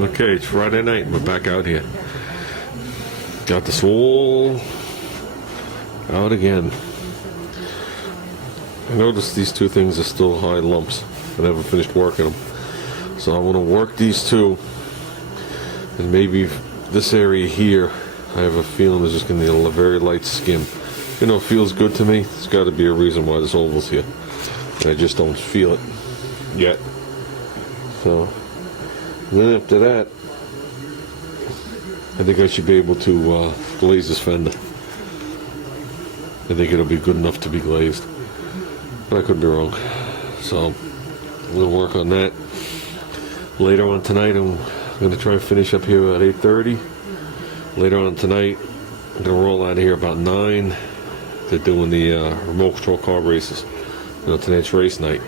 Okay, it's Friday night. We're back out here. Got this all out again. I noticed these two things are still high lumps. I never finished working them. So I want to work these two. And maybe this area here, I have a feeling is just going to need a very light skim. You know, it feels good to me. There's got to be a reason why this oval's here. And I just don't feel it yet. So, then after that, I think I should be able to glaze this fender. I think it'll be good enough to be glazed. But I could be wrong. So, I'm going to work on that. Later on tonight, I'm going to try and finish up here at 8:30. Later on tonight, I'm going to roll out of here about 9. They're doing the remote control car races. You know, tonight's race night.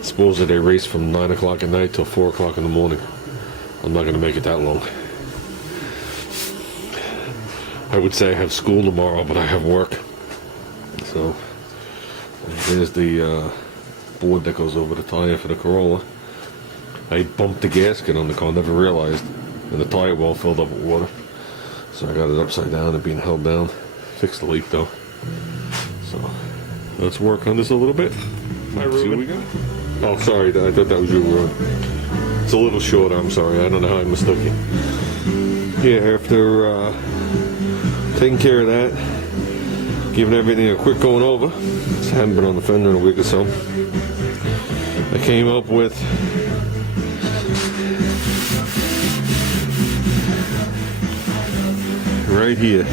Supposedly they race from 9 o'clock at night till 4 o'clock in the morning. I'm not going to make it that long. I would say I have school tomorrow, but I have work. So, there's the board that goes over the tire for the Corolla. I bumped the gasket on the car, never realized, and the tire well filled up with water. So I got it upside down and being held down. Fixed the leak though. So let's work on this a little bit. Hi, see what we got. Oh, sorry, I thought that was you, Ruben. It's a little shorter, I'm sorry. I don't know how I mistook you. Yeah, after taking care of that, giving everything a quick going over. I haven't been on the fender in a week or so. I came up with right here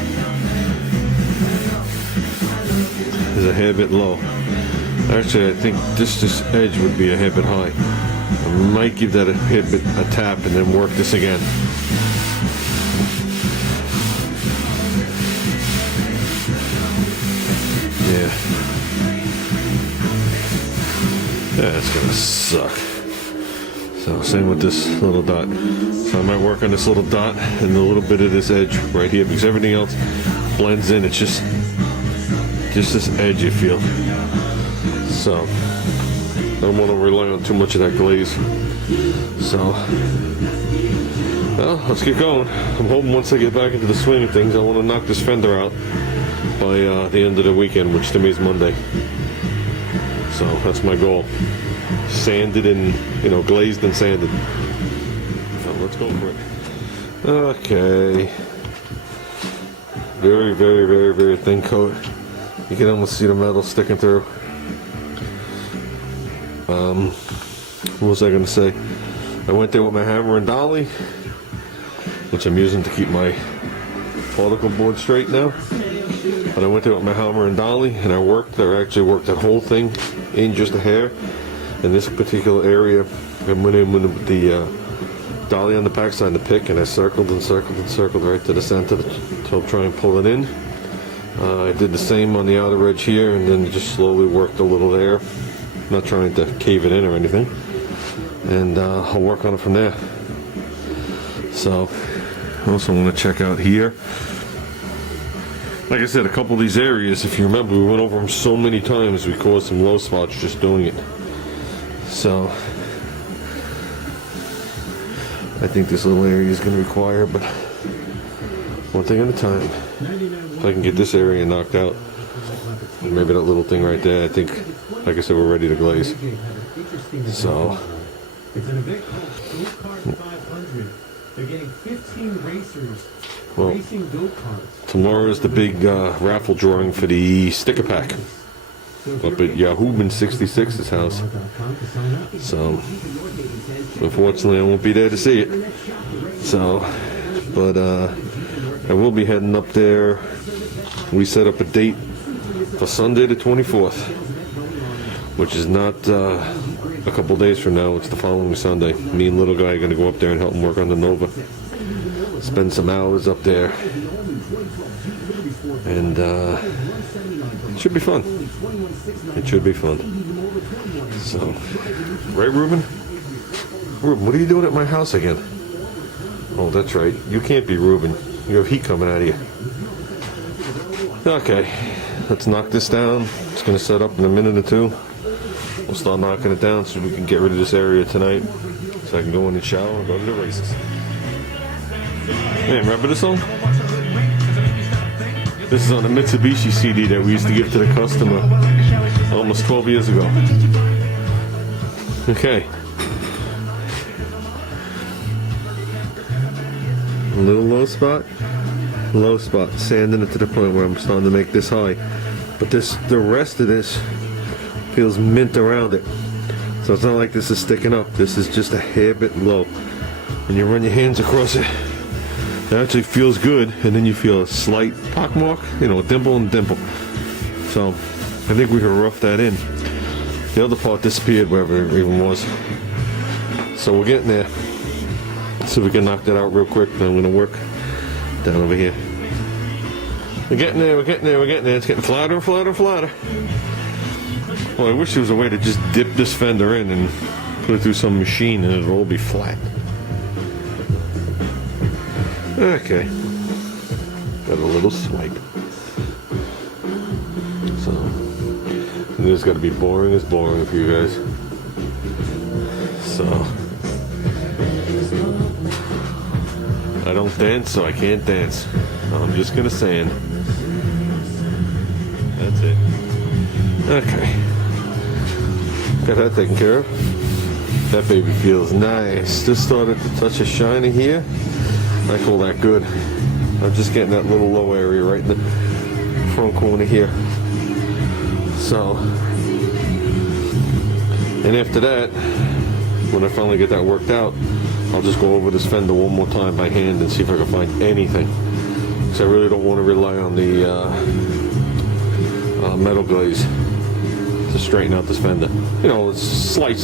is a hair bit low. Actually, I think this edge would be a hair bit high. I might give that a hair bit a tap and then work this again. Yeah. That's gonna suck. So same with this little dot. So I might work on this little dot and a little bit of this edge right here because everything else blends in. It's just this edge you feel. So I don't want to rely on too much of that glaze. So well, let's get going. I'm hoping once I get back into the swing of things, I want to knock this fender out by the end of the weekend, which to me is Monday. So that's my goal. Sanded and, you know, glazed and sanded. So let's go for it. Okay. Very, very, very, very thin coat. You can almost see the metal sticking through. What was I going to say? I went there with my hammer and dolly, which I'm using to keep my particle board straight now. But I went there with my hammer and dolly, and I actually worked that whole thing in just a hair. In this particular area, I went in with the dolly on the backside and the pick, and I circled and circled and circled right to the center to try and pull it in. I did the same on the outer edge here, and then just slowly worked a little there. I'm not trying to cave it in or anything. And I'll work on it from there. So, I also want to check out here. Like I said, a couple of these areas, if you remember, we went over them so many times, we caused some low spots just doing it. So, I think this little area is going to require, but one thing at a time. If I can get this area knocked out, and maybe that little thing right there, I think, like I said, we're ready to glaze. So, well, tomorrow is the big raffle drawing for the sticker pack up at Yahooman 66's house. So, unfortunately, I won't be there to see it. So, but I will be heading up there. We set up a date for Sunday the 24th, which is not a couple days from now. It's the following Sunday. Me and little guy are going to go up there and help him work on the Nova. Spend some hours up there, and it should be fun. It should be fun. So, right, Ruben? Ruben, what are you doing at my house again? Oh, that's right. You can't be Ruben. You have heat coming out of you. Okay, let's knock this down. It's going to set up in a minute or two. we'll start knocking it down so we can get rid of this area tonight, so I can go in and shower and go to the races. Man, remember this song? This is on the Mitsubishi CD that we used to give to the customer almost 12 years ago. Okay. A little low spot, sanding it to the point where I'm starting to make this high. But the rest of this feels mint around it. So it's not like this is sticking up. This is just a hair bit low. When you run your hands across it, it actually feels good, and then you feel a slight pock mark, you know, a dimple and dimple. So I think we can rough that in. The other part disappeared wherever it even was. So we're getting there. Let's see if we can knock that out real quick. Then I'm gonna work down over here. We're getting there, we're getting there, we're getting there. It's getting flatter and flatter and flatter. Well, I wish there was a way to just dip this fender in and put it through some machine and it'll all be flat. Okay. Got a little swipe. So, and this has got to be boring as boring for you guys. So, I don't dance, so I can't dance. I'm just gonna sand. That's it. Okay. Got that taken care of. That baby feels nice. Just started to touch a shiny here. I call that good. I'm just getting that little low area right in the front corner here. So, and after that, when I finally get that worked out, I'll just go over this fender one more time by hand and see if I can find anything. Because I really don't want to rely on the metal glaze to straighten out this fender. You know, it's slight,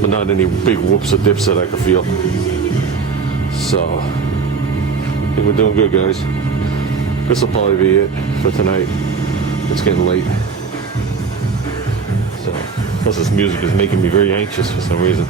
but not any big whoops or dips that I can feel. So, I think we're doing good, guys. This will probably be it for tonight. It's getting late. So, plus this music is making me very anxious for some reason.